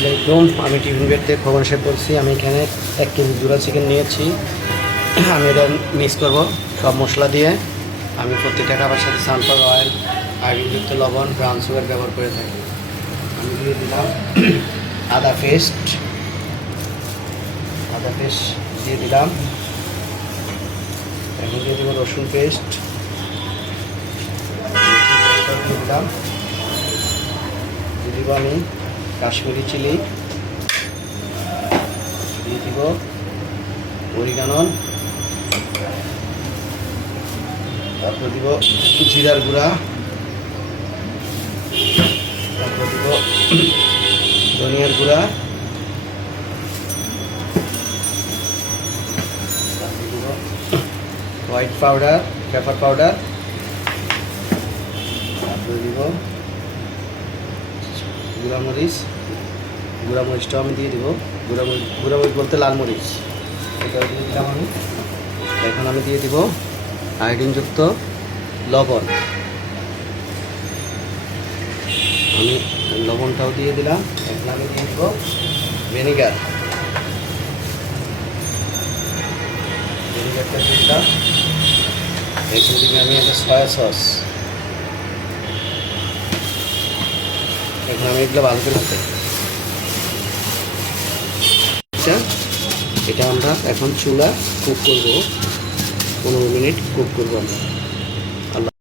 আলাইকুম। আমি tiffin bed থেকে খবর শেয়ার করছি। আমি এখানে 1 কেজি জোড়া চিকেন নিয়েছি। আমি এটা মিক্স করব সব মশলা দিয়ে। আমি প্রত্যেকটা খাবার সাথে সানফ্লাওয়ার অয়েল, আয়োডিনযুক্ত লবণ, ব্রাউন সুগার ব্যবহার করে থাকি। আমি দিয়ে দিলাম আদা পেস্ট দিয়ে দিলাম। এখন দিয়ে দেবো রসুন পেস্ট দিয়ে দিলাম। দিয়ে দিব আমি কাশ্মীরি চিলি, দিয়ে দিব অরিগানো, তারপর দিব জিরার গুঁড়া, তারপর দিব ধনিয়ার গুঁড়া, তারপর দিব হোয়াইট পাউডার, পেপার পাউডার, তারপরে দিব গুঁড়ামরিচটাও আমি দিয়ে দিব। গুঁড়ামরিচ বলতে লাল মরিচ, এটাও দিয়ে দিলাম আমি। এখন আমি দিয়ে দিব আয়োডিনযুক্ত লবণ। আমি লবণটাও দিয়ে দিলাম। এখন আমি দিয়ে দিব ভিনেগারটা দিয়ে দিলাম। এখন দিকে আমি একটা সয়া সস। এখন আমি এগুলো ভালো করে হাতে এটা আমরা এখন চুলা কুক করবো, 15 মিনিট কুক করবো আমরা।